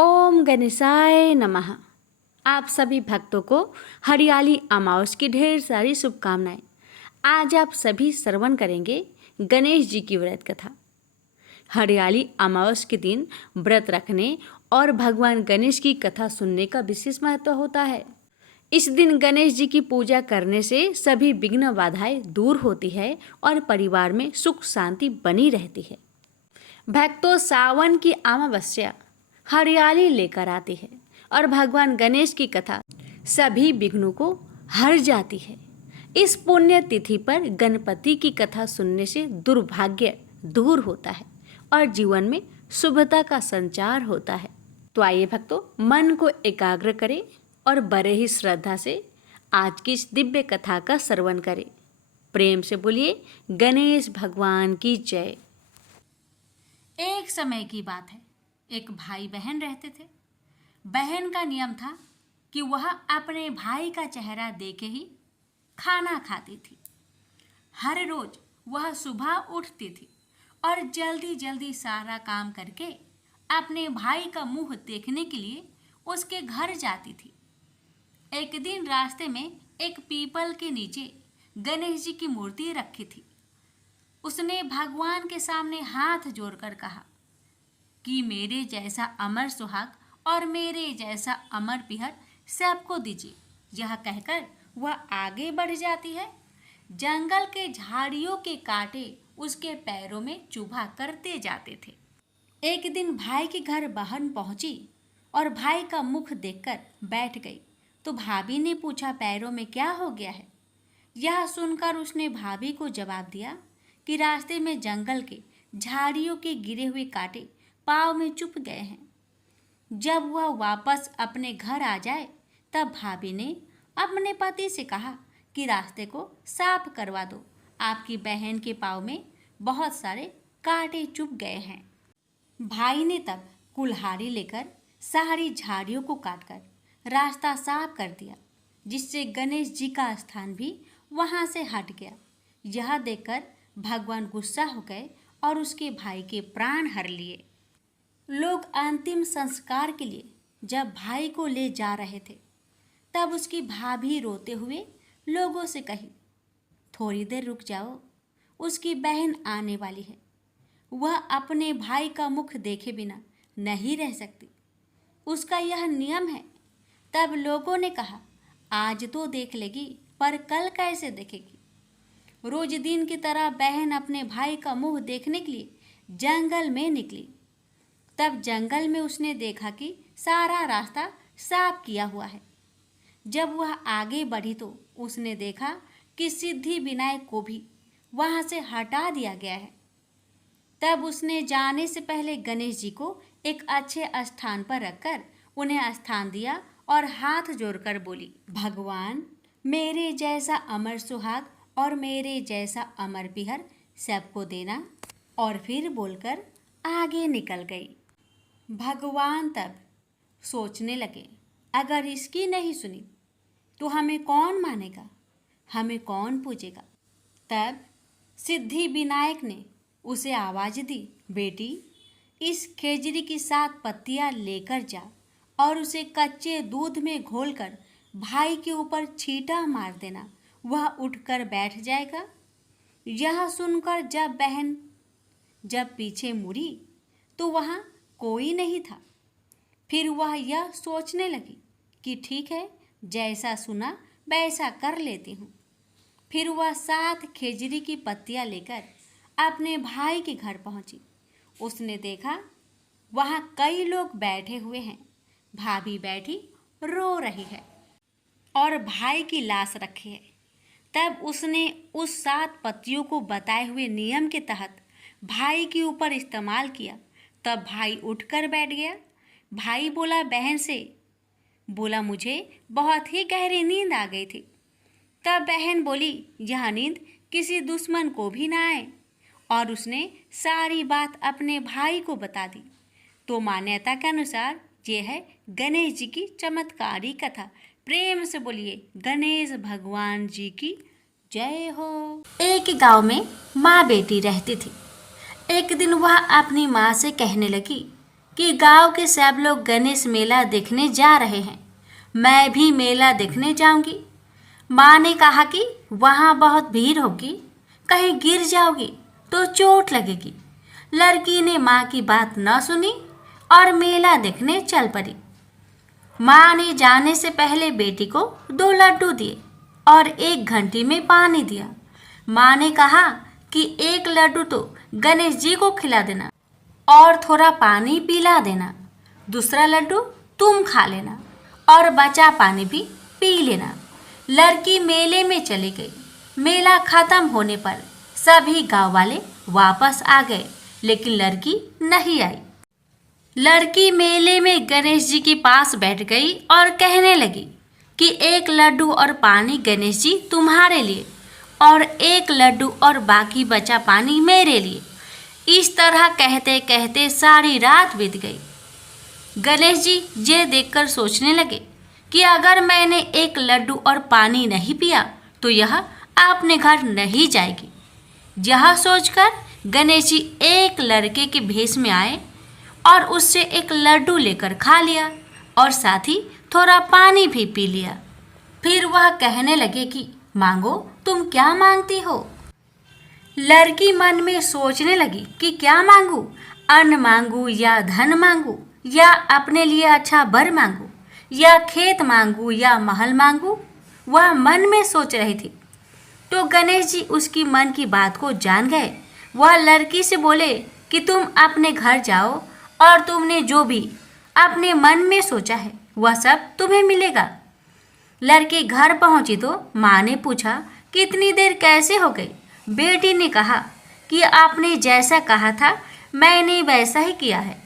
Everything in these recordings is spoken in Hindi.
ओम गणेशाय नमः। आप सभी भक्तों को हरियाली अमावस की ढेर सारी शुभकामनाएं। आज आप सभी श्रवण करेंगे गणेश जी की व्रत कथा। हरियाली अमावस के दिन व्रत रखने और भगवान गणेश की कथा सुनने का विशेष महत्व होता है। इस दिन गणेश जी की पूजा करने से सभी विघ्न बाधाएं दूर होती है और परिवार में सुख शांति बनी रहती है। भक्तों, सावन की अमावस्या हरियाली लेकर आती है और भगवान गणेश की कथा सभी विघ्नों को हर जाती है। इस पुण्य तिथि पर गणपति की कथा सुनने से दुर्भाग्य दूर होता है और जीवन में शुभता का संचार होता है। तो आइए भक्तों, मन को एकाग्र करें और बड़े ही श्रद्धा से आज की इस दिव्य कथा का श्रवण करें। प्रेम से बोलिए गणेश भगवान की जय। एक समय की बात है, एक भाई बहन रहते थे। बहन का नियम था कि वह अपने भाई का चेहरा देखे ही खाना खाती थी। हर रोज वह सुबह उठती थी और जल्दी जल्दी सारा काम करके अपने भाई का मुंह देखने के लिए उसके घर जाती थी। एक दिन रास्ते में एक पीपल के नीचे गणेश जी की मूर्ति रखी थी। उसने भगवान के सामने हाथ जोड़कर कहा कि मेरे जैसा अमर सुहाग और मेरे जैसा अमर पिहर सबको दीजिए। यह कहकर वह आगे बढ़ जाती है। जंगल के झाड़ियों के कांटे उसके पैरों में चुभा करते जाते थे। एक दिन भाई के घर बहन पहुंची और भाई का मुख देखकर बैठ गई तो भाभी ने पूछा, पैरों में क्या हो गया है? यह सुनकर उसने भाभी को जवाब दिया कि रास्ते में जंगल के झाड़ियों के गिरे हुए कांटे पाँव में चुभ गए हैं। जब वह वापस अपने घर आ जाए तब भाभी ने अपने पति से कहा कि रास्ते को साफ करवा दो, आपकी बहन के पाँव में बहुत सारे कांटे चुभ गए हैं। भाई ने तब कुल्हाड़ी लेकर सारी झाड़ियों को काटकर रास्ता साफ कर दिया, जिससे गणेश जी का स्थान भी वहां से हट गया। यह देखकर भगवान गुस्सा हो गए और उसके भाई के प्राण हर लिए। लोग अंतिम संस्कार के लिए जब भाई को ले जा रहे थे तब उसकी भाभी रोते हुए लोगों से कही, थोड़ी देर रुक जाओ, उसकी बहन आने वाली है, वह अपने भाई का मुख देखे बिना नहीं रह सकती, उसका यह नियम है। तब लोगों ने कहा, आज तो देख लेगी पर कल कैसे देखेगी? रोज दिन की तरह बहन अपने भाई का मुंह देखने के लिए जंगल में निकली। तब जंगल में उसने देखा कि सारा रास्ता साफ किया हुआ है। जब वह आगे बढ़ी तो उसने देखा कि सिद्धि विनायक को भी वहां से हटा दिया गया है। तब उसने जाने से पहले गणेश जी को एक अच्छे स्थान पर रखकर उन्हें स्थान दिया और हाथ जोड़कर बोली, भगवान मेरे जैसा अमर सुहाग और मेरे जैसा अमर पिहर सबको देना। और फिर बोलकर आगे निकल गई। भगवान तब सोचने लगे, अगर इसकी नहीं सुनी तो हमें कौन मानेगा, हमें कौन पूजेगा? तब सिद्धि विनायक ने उसे आवाज़ दी, बेटी इस खेजड़ी की 7 पत्तियां लेकर जा और उसे कच्चे दूध में घोलकर भाई के ऊपर छींटा मार देना, वह उठकर बैठ जाएगा। यह सुनकर जब बहन पीछे मुड़ी तो वहाँ कोई नहीं था। फिर वह यह सोचने लगी कि ठीक है, जैसा सुना वैसा कर लेती हूँ। फिर वह 7 खेजड़ी की पत्तियाँ लेकर अपने भाई के घर पहुँची। उसने देखा वहाँ कई लोग बैठे हुए हैं। भाभी बैठी रो रही है और भाई की लाश रखी है। तब उसने उस 7 पत्तियों को बताए हुए नियम के तहत भाई के ऊपर इस्तेमाल किया। तब भाई उठकर बैठ गया। भाई बोला बहन से, बोला मुझे बहुत ही गहरी नींद आ गई थी। तब बहन बोली, यह नींद किसी दुश्मन को भी ना आए। और उसने सारी बात अपने भाई को बता दी। तो मान्यता के अनुसार ये है गणेश जी की चमत्कारी कथा। प्रेम से बोलिए गणेश भगवान जी की जय हो। एक गांव में माँ बेटी रहती थी। एक दिन वह अपनी माँ से कहने लगी कि गांव के सब लोग गणेश मेला देखने जा रहे हैं, मैं भी मेला देखने जाऊंगी। माँ ने कहा कि वहाँ बहुत भीड़ होगी, कहीं गिर जाओगी तो चोट लगेगी। लड़की ने माँ की बात न सुनी और मेला देखने चल पड़ी। माँ ने जाने से पहले बेटी को 2 लड्डू दिए और 1 घंटी में पानी दिया। माँ ने कहा कि 1 लड्डू तो गणेश जी को खिला देना और थोड़ा पानी पिला देना, दूसरा लड्डू तुम खा लेना और बचा पानी भी पी लेना। लड़की मेले में चली गई। मेला खत्म होने पर सभी गांव वाले वापस आ गए, लेकिन लड़की नहीं आई। लड़की मेले में गणेश जी के पास बैठ गई और कहने लगी कि 1 लड्डू और पानी गणेश जी तुम्हारे लिए और 1 लड्डू और बाकी बचा पानी मेरे लिए। इस तरह कहते कहते सारी रात बीत गई। गणेश जी ये देखकर सोचने लगे कि अगर मैंने 1 लड्डू और पानी नहीं पिया तो यह अपने घर नहीं जाएगी। यह सोचकर गणेश जी एक लड़के के भेष में आए और उससे 1 लड्डू लेकर खा लिया और साथ ही थोड़ा पानी भी पी लिया। फिर वह कहने लगे कि मांगो, तुम क्या मांगती हो। लड़की मन में सोचने लगी कि क्या मांगू, अन्न मांगू या धन मांगू या अपने लिए अच्छा वर मांगू या खेत मांगू या महल मांगू। वह मन में सोच रही थी तो गणेश जी उसकी मन की बात को जान गए। वह लड़की से बोले कि तुम अपने घर जाओ और तुमने जो भी अपने मन में सोचा है वह सब तुम्हें मिलेगा। लड़की घर पहुंची तो माँ ने पूछा कि इतनी देर कैसे हो गई। बेटी ने कहा कि आपने जैसा कहा था मैंने वैसा ही किया है।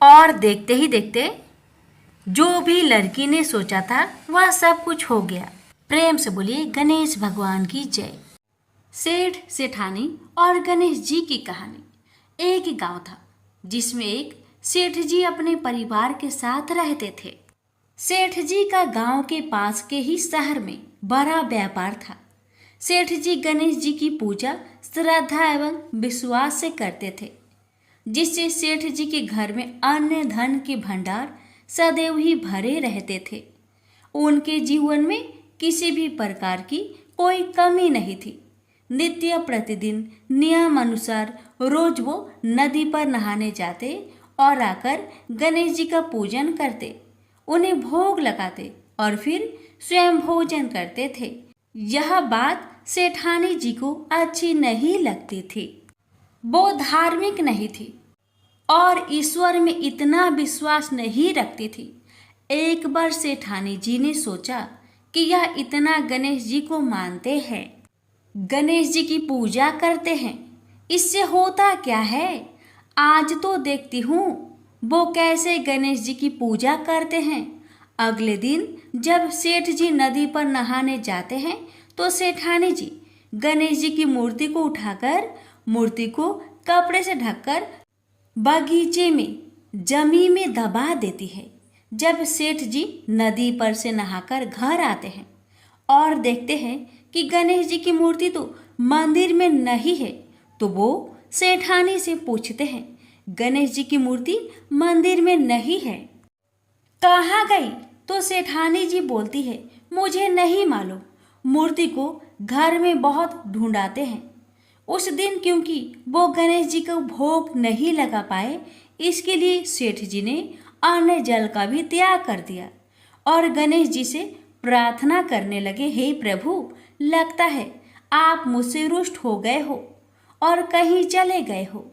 और देखते ही देखते जो भी लड़की ने सोचा था वह सब कुछ हो गया। प्रेम से बोलिए गणेश भगवान की जय। सेठ सेठानी और गणेश जी की कहानी। एक गांव था जिसमें एक सेठ जी अपने परिवार के साथ रहते थे। सेठ जी का गांव के पास के ही शहर में बड़ा व्यापार था। सेठ जी गणेश जी की पूजा श्रद्धा एवं विश्वास से करते थे, जिससे सेठ जी के घर में अन्न धन के भंडार सदैव ही भरे रहते थे। उनके जीवन में किसी भी प्रकार की कोई कमी नहीं थी। नित्य प्रतिदिन नियम अनुसार रोज वो नदी पर नहाने जाते और आकर गणेश जी का पूजन करते, उन्हें भोग लगाते और फिर स्वयं भोजन करते थे। यह बात सेठानी जी को अच्छी नहीं लगती थी। वो धार्मिक नहीं थी और ईश्वर में इतना विश्वास नहीं रखती थी। एक बार सेठानी जी ने सोचा कि यह इतना गणेश जी को मानते हैं, गणेश जी की पूजा करते हैं, इससे होता क्या है। आज तो देखती हूँ वो कैसे गणेश जी की पूजा करते हैं। अगले दिन जब सेठ जी नदी पर नहाने जाते हैं तो सेठानी जी गणेश जी की मूर्ति को उठाकर मूर्ति को कपड़े से ढककर बगीचे में जमीन में दबा देती है। जब सेठ जी नदी पर से नहाकर घर आते हैं और देखते हैं कि गणेश जी की मूर्ति तो मंदिर में नहीं है, तो वो सेठानी से पूछते हैं गणेश जी की मूर्ति मंदिर में नहीं है, कहाँ गई। तो सेठानी जी बोलती है मुझे नहीं मालूम, मूर्ति को घर में बहुत ढूंढाते हैं। उस दिन क्योंकि वो गणेश जी को भोग नहीं लगा पाए, इसके लिए सेठ जी ने अन्न जल का भी त्याग कर दिया और गणेश जी से प्रार्थना करने लगे, हे प्रभु, लगता है आप मुझसे रुष्ट हो गए हो और कहीं चले गए हो।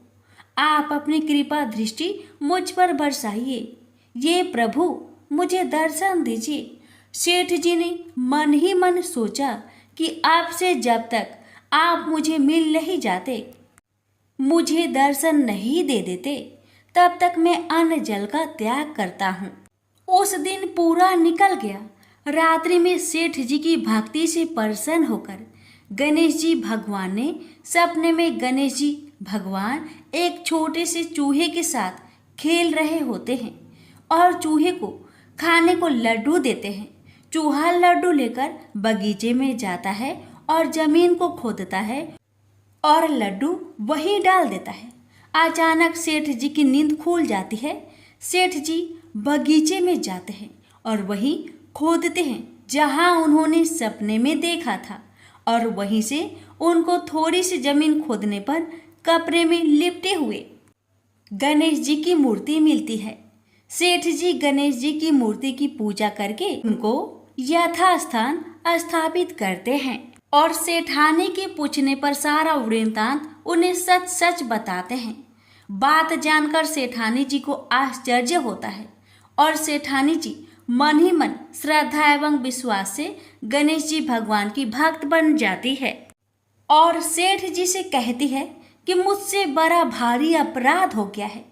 आप अपनी कृपा दृष्टि मुझ पर बरसाइए। ये प्रभु मुझे दर्शन दीजिए। सेठ जी ने मन ही मन सोचा कि आपसे जब तक आप मुझे मिल नहीं जाते, मुझे दर्शन नहीं दे देते, तब तक मैं अन्न जल का त्याग करता हूँ। उस दिन पूरा निकल गया। रात्रि में सेठ जी की भक्ति से प्रसन्न होकर गणेश जी भगवान ने सपने में गणेश जी भगवान एक छोटे से चूहे के साथ खेल रहे होते हैं और चूहे को खाने को लड्डू देते हैं। चूहा लड्डू लेकर बगीचे में जाता है और जमीन को खोदता है और लड्डू वहीं डाल देता है। अचानक सेठ जी की नींद खुल जाती है। सेठ जी बगीचे में जाते हैं और वहीं खोदते हैं जहां उन्होंने सपने में देखा था, और वहीं से उनको थोड़ी सी जमीन खोदने पर कपड़े में लिपटे हुए गणेश जी की मूर्ति मिलती है। सेठ जी गणेश जी की मूर्ति की पूजा करके उनको यथास्थान स्थापित करते हैं और सेठानी के पूछने पर सारा वृत्तांत उन्हें सच सच बताते हैं। बात जानकर सेठानी जी को आश्चर्य होता है और सेठानी जी मन ही मन श्रद्धा एवं विश्वास से गणेश जी भगवान की भक्त बन जाती है और सेठ जी से कहती है कि मुझसे बड़ा भारी अपराध हो गया है।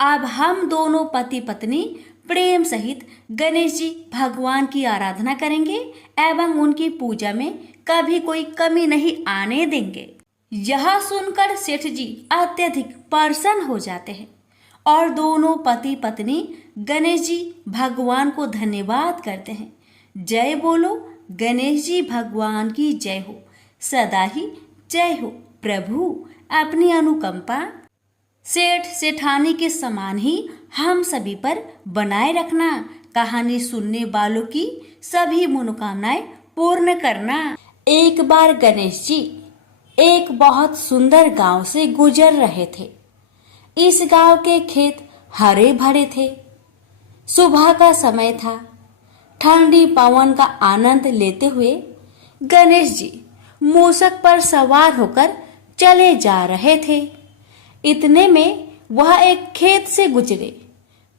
अब हम दोनों पति पत्नी प्रेम सहित गणेश जी भगवान की आराधना करेंगे एवं उनकी पूजा में कभी कोई कमी नहीं आने देंगे। यह सुनकर सेठ जी अत्यधिक प्रसन्न हो जाते हैं और दोनों पति पत्नी गणेश जी भगवान को धन्यवाद करते हैं। जय बोलो गणेश जी भगवान की जय हो, सदा ही जय हो प्रभु, अपनी अनुकंपा सेठ सेठानी के समान ही हम सभी पर बनाए रखना। कहानी सुनने वालों की सभी मनोकामनाएं पूर्ण करना। एक बार गणेश जी एक बहुत सुंदर गांव से गुजर रहे थे। इस गांव के खेत हरे भरे थे। सुबह का समय था। ठंडी पवन का आनंद लेते हुए गणेश जी मूषक पर सवार होकर चले जा रहे थे। इतने में वह एक खेत से गुजरे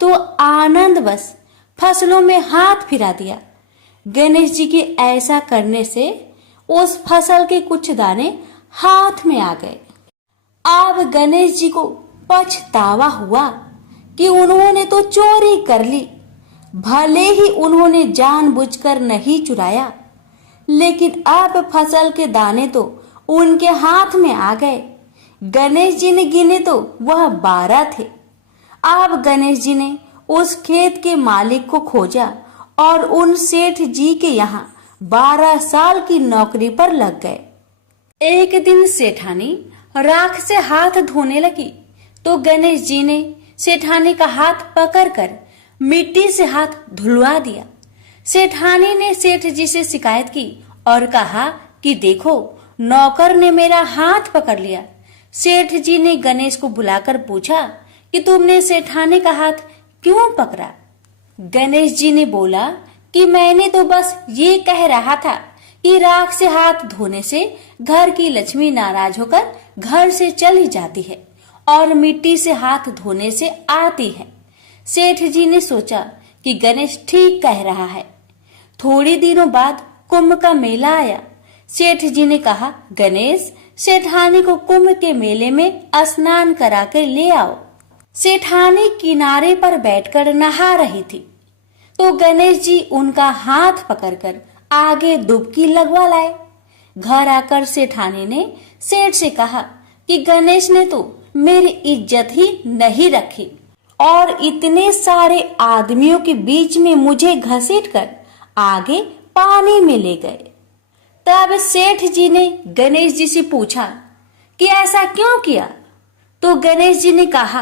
तो आनंदवश फसलों में हाथ फिरा दिया। गणेश जी के ऐसा करने से उस फसल के कुछ दाने हाथ में आ गए। अब गणेश जी को पछतावा हुआ कि उन्होंने तो चोरी कर ली। भले ही उन्होंने जानबूझकर नहीं चुराया, लेकिन अब फसल के दाने तो उनके हाथ में आ गए। गणेश जी ने गिने तो वह 12 थे। अब गणेश जी ने उस खेत के मालिक को खोजा और उन सेठ जी के यहाँ 12 साल की नौकरी पर लग गए। एक दिन सेठानी राख से हाथ धोने लगी तो गणेश जी ने सेठानी का हाथ पकड़कर मिट्टी से हाथ धुलवा दिया। सेठानी ने सेठ जी से शिकायत की और कहा कि देखो, नौकर ने मेरा हाथ पकड़ लिया। सेठ जी ने गणेश को बुलाकर पूछा कि तुमने सेठानी का हाथ क्यों पकड़ा? गणेश जी ने बोला कि मैंने तो बस ये कह रहा था कि राख से हाथ धोने से घर की लक्ष्मी नाराज होकर घर से चली जाती है और मिट्टी से हाथ धोने से आती है। सेठ जी ने सोचा कि गणेश ठीक कह रहा है। थोड़ी दिनों बाद कुंभ का मेला आया। सेठ जी ने कहा, गणेश, सेठानी को कुंभ के मेले में स्नान करा कर ले आओ। सेठानी किनारे पर बैठकर नहा रही थी तो गणेश जी उनका हाथ पकड़कर आगे डुबकी लगवा लाए। घर आकर सेठानी ने सेठ से कहा कि गणेश ने तो मेरी इज्जत ही नहीं रखी और इतने सारे आदमियों के बीच में मुझे घसीटकर आगे पानी में ले गए। तब सेठ जी ने गणेश जी से पूछा कि ऐसा क्यों किया? तो गणेश जी ने कहा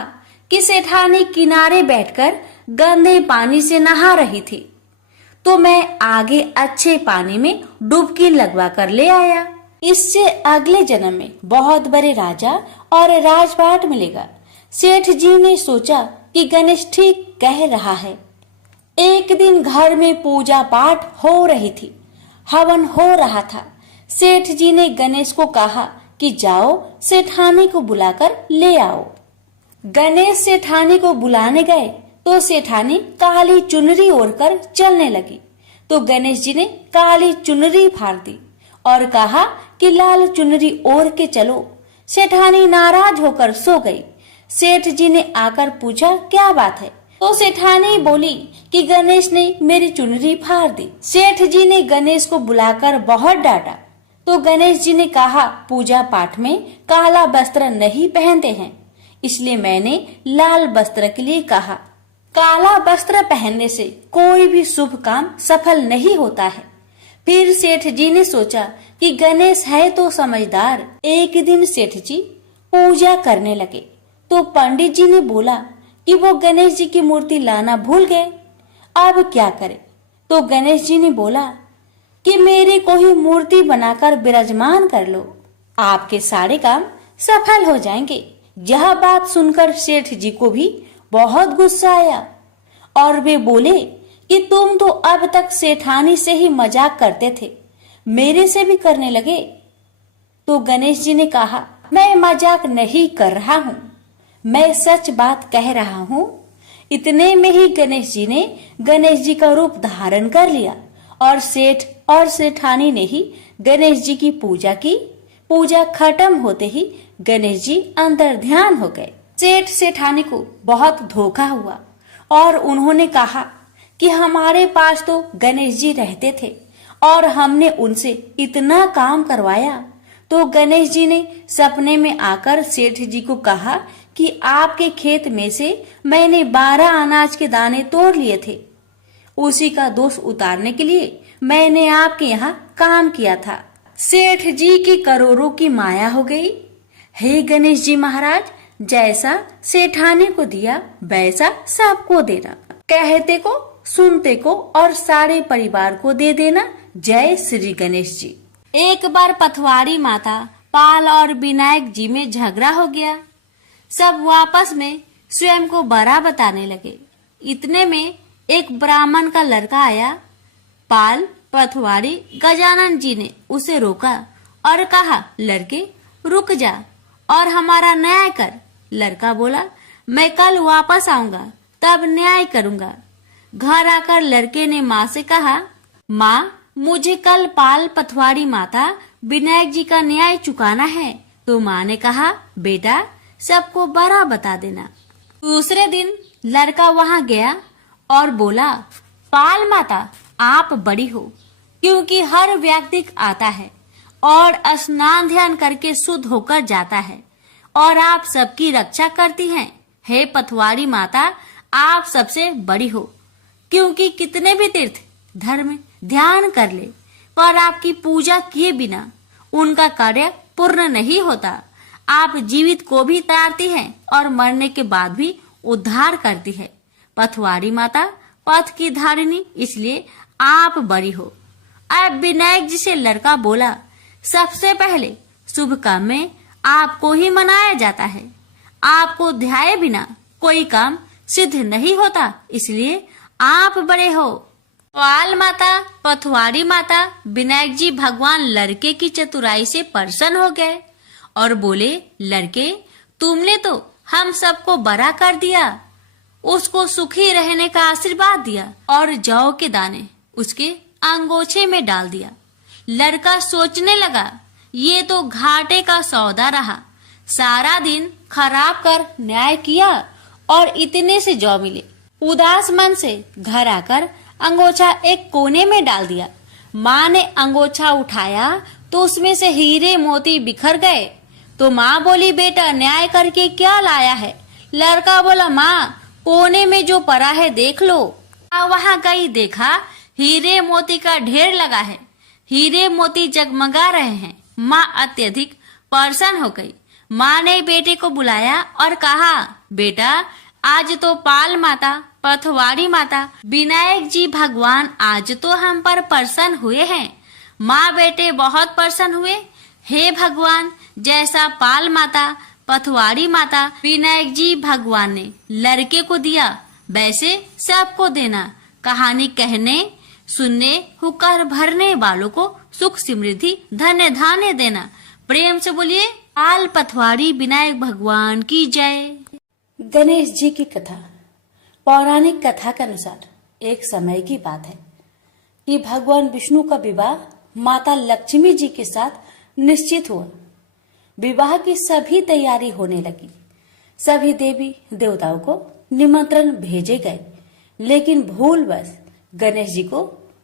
कि सेठानी किनारे बैठकर गंदे पानी से नहा रही थी तो मैं आगे अच्छे पानी में डुबकी लगवा कर ले आया। इससे अगले जन्म में बहुत बड़े राजा और राजपाट मिलेगा। सेठ जी ने सोचा कि गणेश ठीक कह रहा है। एक दिन घर में पूजा पाठ हो रही थी, हवन हो रहा था। सेठ जी ने गणेश को कहा कि जाओ सेठानी को बुलाकर ले आओ। गणेश सेठानी को बुलाने गए तो सेठानी काली चुनरी ओढ़कर चलने लगी तो गणेश जी ने काली चुनरी फाड़ दी और कहा कि लाल चुनरी ओढ़ के चलो। सेठानी नाराज होकर सो गई। सेठ जी ने आकर पूछा क्या बात है तो सेठानी बोली कि गणेश ने मेरी चुनरी फाड़ दी। सेठ जी ने गणेश को बुलाकर बहुत डांटा तो गणेश जी ने कहा पूजा पाठ में काला वस्त्र नहीं पहनते हैं, इसलिए मैंने लाल वस्त्र के लिए कहा। काला वस्त्र पहनने से कोई भी शुभ काम सफल नहीं होता है। फिर सेठ जी ने सोचा कि गणेश है तो समझदार। एक दिन सेठ जी पूजा करने लगे तो पंडित जी ने बोला कि वो गणेश जी की मूर्ति लाना भूल गए। अब क्या करें? तो गणेश जी ने बोला कि मेरे को ही मूर्ति बनाकर विराजमान कर लो, आपके सारे काम सफल हो जाएंगे। यह बात सुनकर सेठ जी को भी बहुत गुस्सा आया और वे बोले कि तुम तो अब तक सेठानी से ही मजाक करते थे, मेरे से भी करने लगे। तो गणेश जी ने कहा, मैं मजाक नहीं कर रहा हूँ, मैं सच बात कह रहा हूँ। इतने में ही गणेश जी ने गणेश जी का रूप धारण कर लिया और सेठ और सेठानी ने ही गणेश जी की पूजा की। पूजा खत्म होते ही गणेश जी अंतर ध्यान हो गए। सेठ सेठानी को बहुत धोखा हुआ और उन्होंने कहा कि हमारे पास तो गणेश जी रहते थे और हमने उनसे इतना काम करवाया। तो गणेश जी ने सपने में आकर सेठ जी को कहा कि आपके खेत में से मैंने 12 अनाज के दाने तोड़ लिए थे, उसी का दोष उतारने के लिए मैंने आपके यहाँ काम किया था। सेठ जी की करोड़ों की माया हो गई। हे गणेश जी महाराज, जैसा सेठानी को दिया वैसा सबको देना, कहते को सुनते को और सारे परिवार को दे देना। जय श्री गणेश जी। एक बार पथवारी माता पाल और विनायक जी में झगड़ा हो गया। सब वापस में स्वयं को बड़ा बताने लगे। इतने में एक ब्राह्मण का लड़का आया। पाल, पथवारी, गजानन जी ने उसे रोका और कहा, लड़के रुक जा और हमारा न्याय कर। लड़का बोला, मैं कल वापस आऊंगा तब न्याय करूंगा। घर आकर लड़के ने माँ से कहा, माँ मुझे कल पाल, पथवारी माता, विनायक जी का न्याय चुकाना है। तो माँ ने कहा, बेटा सबको बड़ा बता देना। दूसरे दिन लड़का वहाँ गया और बोला, पाल माता आप बड़ी हो, क्योंकि हर व्यक्ति आता है और स्नान ध्यान करके शुद्ध होकर जाता है और आप सबकी रक्षा करती हैं। हे पथवारी माता आप सबसे बड़ी हो, क्योंकि कितने भी तीर्थ धर्म ध्यान कर ले पर आपकी पूजा किए बिना उनका कार्य पूर्ण नहीं होता। आप जीवित को भी तारती हैं और मरने के बाद भी उद्धार करती है। पथवारी माता पथ की धारिणी, इसलिए आप बड़ी हो। अब विनायक जी से लड़का बोला, सबसे पहले शुभ काम में आपको ही मनाया जाता है। आपको ध्याये बिना कोई काम सिद्ध नहीं होता, इसलिए आप बड़े हो। पाल माता, पथवारी माता, विनायक जी भगवान लड़के की चतुराई से प्रसन्न हो गए और बोले, लड़के तुमने तो हम सबको बड़ा कर दिया, उसको सुखी रहने का आशीर्वाद दिया और जौ के दाने उसके अंगोछे में डाल दिया। लड़का सोचने लगा, ये तो घाटे का सौदा रहा। सारा दिन खराब कर न्याय किया और इतने से जौ मिले। उदास मन से घर आकर अंगोछा एक कोने में डाल दिया। माँ ने अंगोछा उठाया तो उसमें से हीरे मोती बिखर गए। तो माँ बोली, बेटा न्याय करके क्या लाया है? लड़का बोला, माँ कोने में जो पड़ा है देख लो। वहाँ गई, देखा हीरे मोती का ढेर लगा है, हीरे मोती जगमगा रहे हैं। माँ अत्यधिक प्रसन्न हो गई। माँ ने बेटे को बुलाया और कहा, बेटा आज तो पाल माता, पथवारी माता, विनायक जी भगवान आज तो हम पर प्रसन्न हुए हैं। माँ बेटे बहुत प्रसन्न हुए। हे भगवान, जैसा पाल माता, पथवारी माता, विनायक जी भगवान ने लड़के को दिया वैसे सबको देना। कहानी कहने सुनने हुक्कर भरने वालों को सुख समृद्धि धन्य धान्य देना। प्रेम से बोलिए पाल पथवारी विनायक भगवान की जय। गणेश जी की कथा। पौराणिक कथा के अनुसार एक समय की बात है कि भगवान विष्णु का विवाह माता लक्ष्मी जी के साथ निश्चित हुआ। विवाह की सभी तैयारी होने लगी। सभी देवी देवताओं को निमंत्रण भेजे गए, लेकिन भूलवश गणेश जी को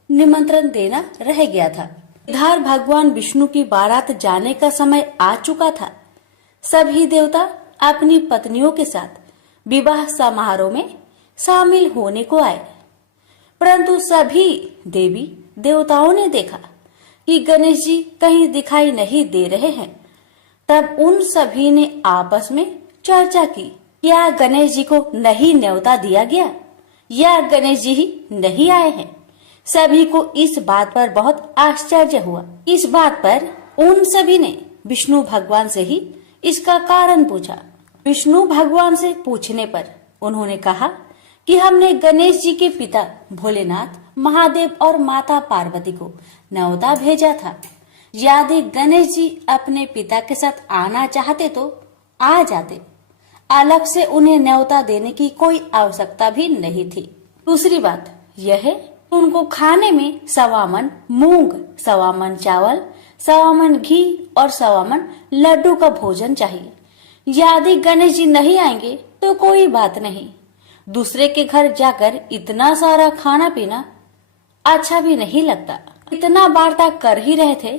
निमंत्रण देना रह गया था। इधर भगवान विष्णु की बारात जाने का समय आ चुका था। सभी देवता अपनी पत्नियों के साथ विवाह समारोह में शामिल होने को आए, परंतु सभी देवी देवताओं ने देखा कि गणेश जी कहीं दिखाई नहीं दे रहे हैं। तब उन सभी ने आपस में चर्चा की क्या गणेश जी को नहीं न्योता दिया गया या गणेश जी ही नहीं आए हैं? सभी को इस बात पर बहुत आश्चर्य हुआ। इस बात पर उन सभी ने विष्णु भगवान से ही इसका कारण पूछा। विष्णु भगवान से पूछने पर उन्होंने कहा कि हमने गणेश जी के पिता भोलेनाथ, महादेव और माता पार्वती को न्योता भेजा था। यदि गणेश जी अपने पिता के साथ आना चाहते तो आ जाते, अलग से उन्हें न्योता देने की कोई आवश्यकता भी नहीं थी। दूसरी बात यह है, उनको खाने में 1.25 मन मूंग, 1.25 मन चावल, 1.25 मन घी और 1.25 मन लड्डू का भोजन चाहिए। यदि गणेश जी नहीं आएंगे तो कोई बात नहीं, दूसरे के घर जाकर इतना सारा खाना पीना अच्छा भी नहीं लगता। इतना वार्ता कर ही रहे थे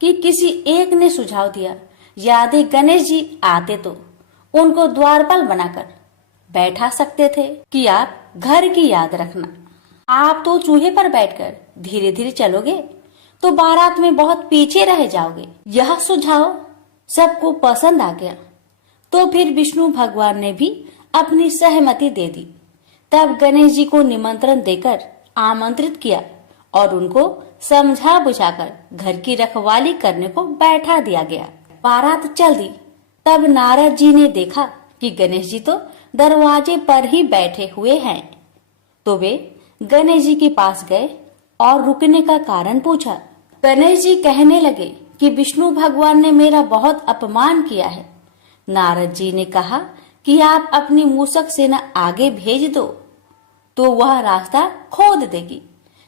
कि किसी एक ने सुझाव दिया, यदि गणेश जी आते तो उनको द्वारपाल बनाकर बैठा सकते थे कि आप घर की याद रखना। आप तो चूहे पर बैठकर धीरे धीरे चलोगे तो बारात में बहुत पीछे रह जाओगे। यह सुझाव सबको पसंद आ गया तो फिर विष्णु भगवान ने भी अपनी सहमति दे दी। तब गणेश जी को निमंत्रण देकर आमंत्रित किया और उनको समझा बुझाकर घर की रखवाली करने को बैठा दिया गया। बारात चल दी। तब नारद जी ने देखा कि गणेश जी तो दरवाजे पर ही बैठे हुए हैं, तो वे गणेश जी के पास गए और रुकने का कारण पूछा। गणेश जी कहने लगे कि विष्णु भगवान ने मेरा बहुत अपमान किया है। नारद जी ने कहा कि आप अपनी मूषक सेना आगे भेज दो तो वह रास्ता खोद देगी,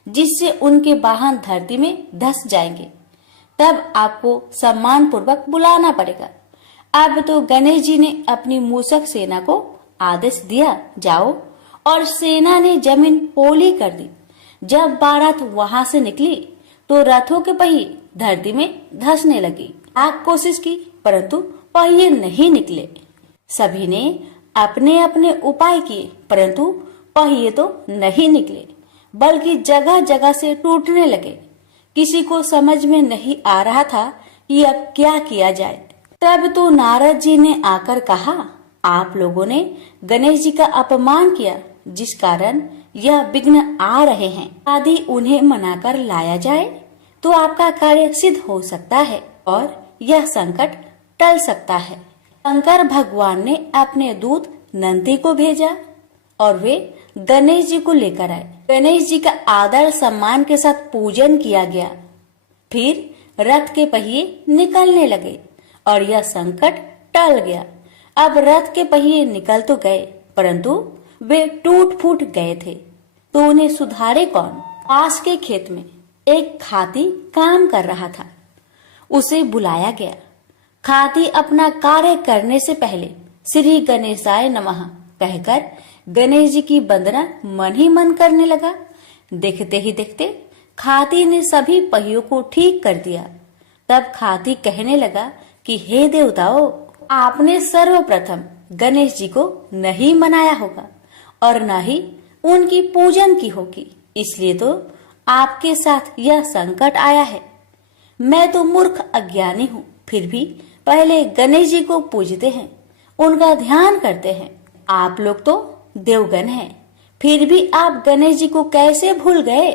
जिससे उनके वाहन धरती में धंस जाएंगे। तब आपको सम्मान पूर्वक बुलाना पड़ेगा। अब तो गणेश जी ने अपनी मूषक सेना को आदेश दिया, जाओ, और सेना ने जमीन पोली कर दी। जब बारात वहां से निकली तो रथों के पहिए धरती में धंसने लगी। आप कोशिश की परंतु पहिए नहीं निकले। सभी ने अपने अपने उपाय किए परंतु पहिए तो नहीं निकले, बल्कि जगह जगह से टूटने लगे। किसी को समझ में नहीं आ रहा था कि अब क्या किया जाए। तब तो नारद जी ने आकर कहा, आप लोगों ने गणेश जी का अपमान किया, जिस कारण यह विघ्न आ रहे हैं। यदि उन्हें मनाकर लाया जाए तो आपका कार्य सिद्ध हो सकता है और यह संकट टल सकता है। शंकर भगवान ने अपने दूत नंदी को भेजा और वे गणेश जी को लेकर आए। गणेश जी का आदर सम्मान के साथ पूजन किया गया। फिर रथ के पहिए निकलने लगे और यह संकट टल गया। अब रथ के पहिए निकल तो गए परंतु वे टूट फूट गए थे, तो उन्हें सुधारे कौन? पास के खेत में एक खाती काम कर रहा था। उसे बुलाया गया। खाती अपना कार्य करने से पहले श्री गणेशाय नमः कहकर गणेश जी की वंदना मन ही मन करने लगा। देखते ही देखते खाती ने सभी पहियों को ठीक कर दिया। तब खाती कहने लगा कि हे देवताओं, आपने सर्वप्रथम गणेश जी को नहीं मनाया होगा और न ही उनकी पूजन की होगी, इसलिए तो आपके साथ यह संकट आया है। मैं तो मूर्ख अज्ञानी हूँ, फिर भी पहले गणेश जी को पूजते हैं, उनका ध्यान करते हैं। आप लोग तो देवगण हैं, फिर भी आप गणेश जी को कैसे भूल गए?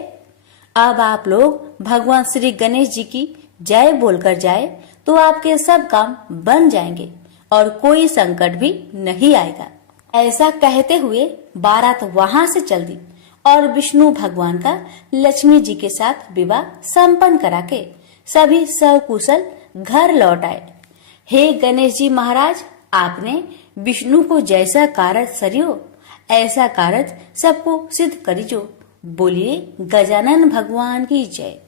अब आप लोग भगवान श्री गणेश जी की जय बोलकर जाए तो आपके सब काम बन जाएंगे और कोई संकट भी नहीं आएगा। ऐसा कहते हुए बारात वहां से चल दी और विष्णु भगवान का लक्ष्मी जी के साथ विवाह संपन्न करा के सभी सकुशल घर लौट आए। हे गणेश जी महाराज, आपने विष्णु को जैसा कारज सरियो ऐसा कारज सबको सिद्ध करिजो। बोलिए गजानन भगवान की जय।